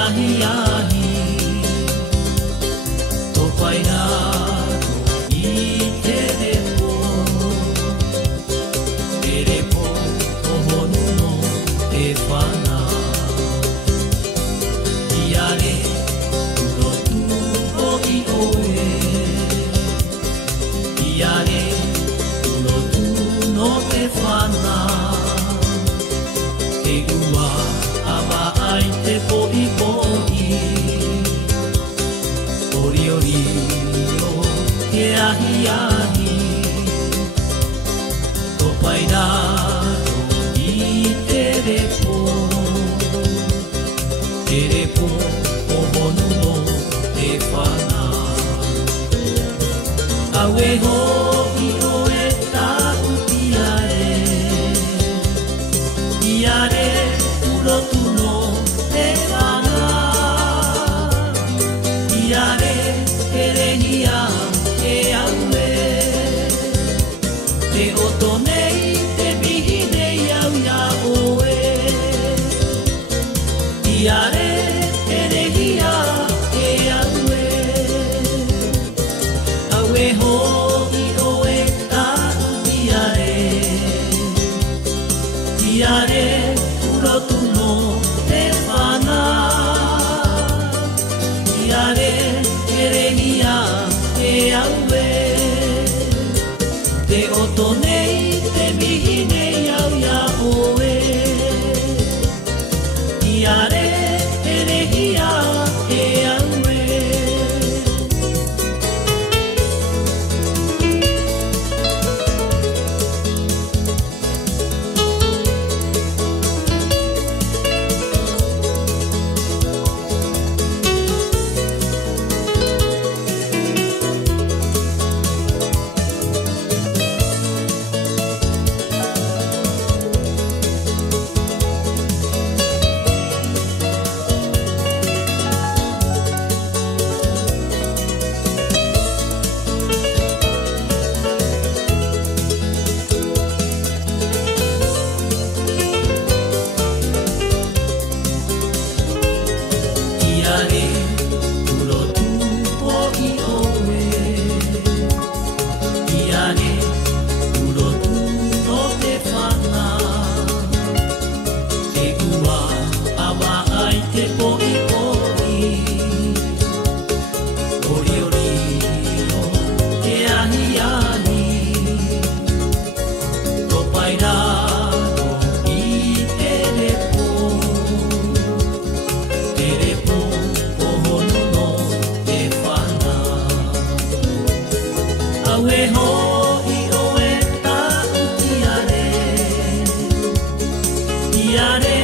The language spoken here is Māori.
ahi ahi to pai na i te repo o honu no te whana iare urotu o i oe iare urotu no te whana te ua awa ai te po'i po'i ori ori o te ahi ahi to pai na i te repo o honu no te whana aue ho'i o e tāu iare urotu no te whana iare te rehia e aue te oto nei te mihi nei au ia oe iare te rehia e aue aue ho'i o e tāu iare urotu no te whana iare te rehia e aue te oto nei te mihi nei au ia oe iare te rehia e aue iare urotu o i oe iare urotu no te whana te ua awa ai te po'i po'i ori ori o te ahi ahi to pai raro i te repo o honu no te whana aue ho'i o e tāu iare